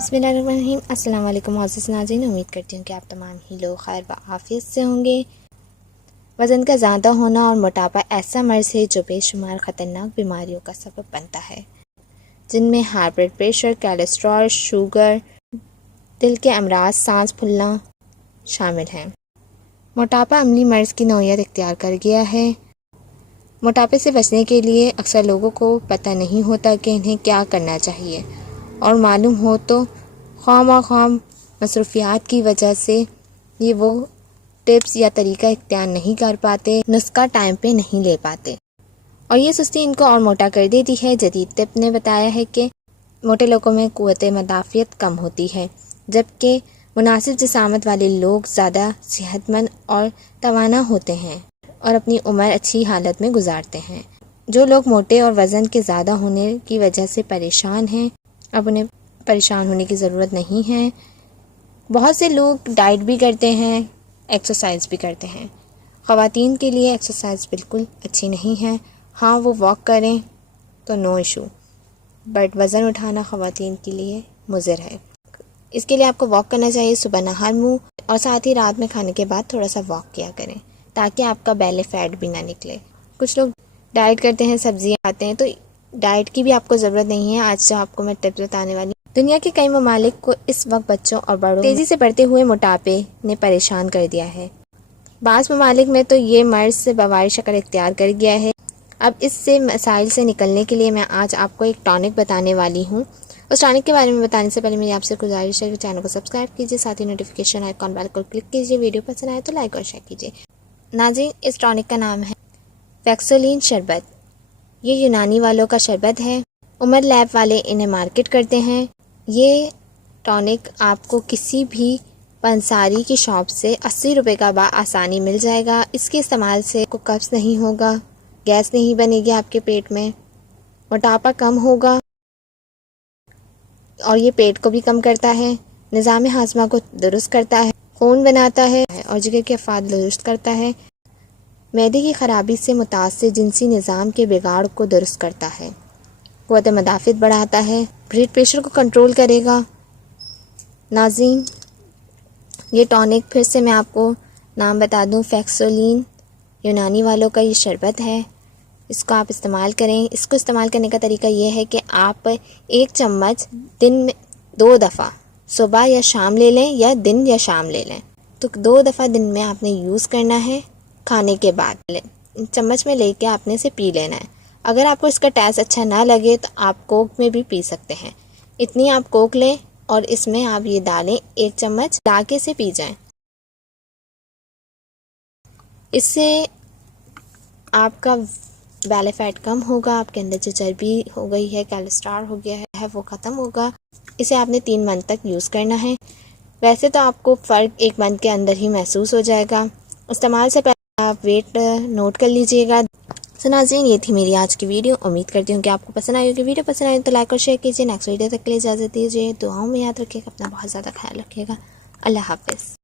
बिस्मिल्लाहिर्रहमानिर्रहीम। अस्सलाम वालेकुम मोअज़्ज़िज़ नाज़रीन, उम्मीद करती हूँ कि आप तमाम ही लोग खैर व आफियत से होंगे। वज़न का ज़्यादा होना और मोटापा ऐसा मर्ज़ है जो बेशुमार ख़तरनाक बीमारियों का सबब बनता है, जिनमें high blood pressure, cholesterol, sugar, दिल के अमराज, सांस फूलना शामिल हैं। मोटापा अमली मर्ज़ की नौइयत इख्तियार कर गया है। मोटापे से बचने के लिए अक्सर लोगों को पता नहीं होता कि इन्हें क्या करना चाहिए, और मालूम हो तो ख्वाह मसरूफियात की वजह से ये वो टिप्स या तरीका इख्तियार नहीं कर पाते, नुस्खा टाइम पे नहीं ले पाते, और ये सुस्ती इनको और मोटा कर देती है। जदीद टिप ने बताया है कि मोटे लोगों में क़ुव्वत मदाफ़ियत कम होती है, जबकि मुनासिब जिसामत वाले लोग ज़्यादा सेहतमंद और तवाना होते हैं और अपनी उम्र अच्छी हालत में गुजारते हैं। जो लोग मोटे और वज़न के ज़्यादा होने की वजह से परेशान हैं, अब उन्हें परेशान होने की ज़रूरत नहीं है। बहुत से लोग डाइट भी करते हैं, एक्सरसाइज भी करते हैं। ख़वातीन के लिए एक्सरसाइज बिल्कुल अच्छी नहीं है। हाँ, वो वॉक करें तो नो इशू, बट वज़न उठाना ख़वातीन के लिए मुज़र है। इसके लिए आपको वॉक करना चाहिए सुबह नहार मुँह, और साथ ही रात में खाने के बाद थोड़ा सा वॉक किया करें ताकि आपका बेली फैट भी ना निकले। कुछ लोग डाइट करते हैं, सब्जियां खाते हैं, तो डाइट की भी आपको ज़रूरत नहीं है। आज जो आपको मैं टिप्स बताने वाली, दुनिया के कई ममालिक को इस वक्त बच्चों और बड़ों तेज़ी से बढ़ते हुए मोटापे ने परेशान कर दिया है। बाज़ ममालिक में तो ये मर्ज़ से बवारी शक्ल इख्तियार कर गया है। अब इससे मसाइल से निकलने के लिए मैं आज आपको एक टॉनिक बताने वाली हूँ। उस टॉनिक के बारे में बताने से पहले मेरी आपसे गुजारिश है कि चैनल को सब्सक्राइब कीजिए, साथ ही नोटिफिकेशन आइकॉन बेल को क्लिक कीजिए। वीडियो पसंद आए तो लाइक और शेयर कीजिए। नाज़रीन, इस टॉनिक का नाम है फैक्सोलिन शरबत। ये यूनानी वालों का शरबत है। उमर लैब वाले इन्हें मार्केट करते हैं। ये टॉनिक आपको किसी भी पंसारी की शॉप से 80 रुपये का आसानी मिल जाएगा। इसके इस्तेमाल से आपको कब्ज़ नहीं होगा, गैस नहीं बनेगी आपके पेट में, मोटापा कम होगा, और ये पेट को भी कम करता है, निज़ाम हाज़मा को दुरुस्त करता है, खून बनाता है और जिगर के अफ़ाद दुरुस्त करता है, मैदे की ख़राबी से मुतासिर जिनसी निज़ाम के बिगाड़ को दुरुस्त करता है, क़ुव्वत मदाफ़ियत बढ़ाता है, ब्लड प्रेशर को कंट्रोल करेगा। नाज़रीन, ये टॉनिक फिर से मैं आपको नाम बता दूं, फैक्सोलिन यूनानी वालों का ये शरबत है। इसको आप इस्तेमाल करें। इसको इस्तेमाल करने का तरीका ये है कि आप 1 चम्मच दिन में 2 दफ़ा सुबह या शाम ले लें, या दिन या शाम ले लें। तो 2 दफ़ा दिन में आपने यूज़ करना है, खाने के बाद चम्मच में लेके आपने इसे पी लेना है। अगर आपको इसका टेस्ट अच्छा ना लगे तो आप कोक में भी पी सकते हैं। इतनी आप कोक लें और इसमें आप ये डालें, 1 चम्मच डाके से पी जाएं। इससे आपका बेली फैट कम होगा, आपके अंदर जो चर्बी हो गई है, कोलेस्ट्रॉल हो गया है, वो ख़त्म होगा। इसे आपने 3 मंथ तक यूज़ करना है। वैसे तो आपको फ़र्क 1 मंथ के अंदर ही महसूस हो जाएगा। इस्तेमाल से पहले आप वेट नोट कर लीजिएगा। तो नाज़रीन, ये थी मेरी आज की वीडियो। उम्मीद करती हूँ कि आपको पसंद आई होगी। वीडियो पसंद आई तो लाइक और शेयर कीजिए। नेक्स्ट वीडियो तक के लिए इजाज़त दीजिए। दुआओं में याद रखिएगा, अपना बहुत ज़्यादा ख्याल रखिएगा। अल्लाह हाफ़िज़।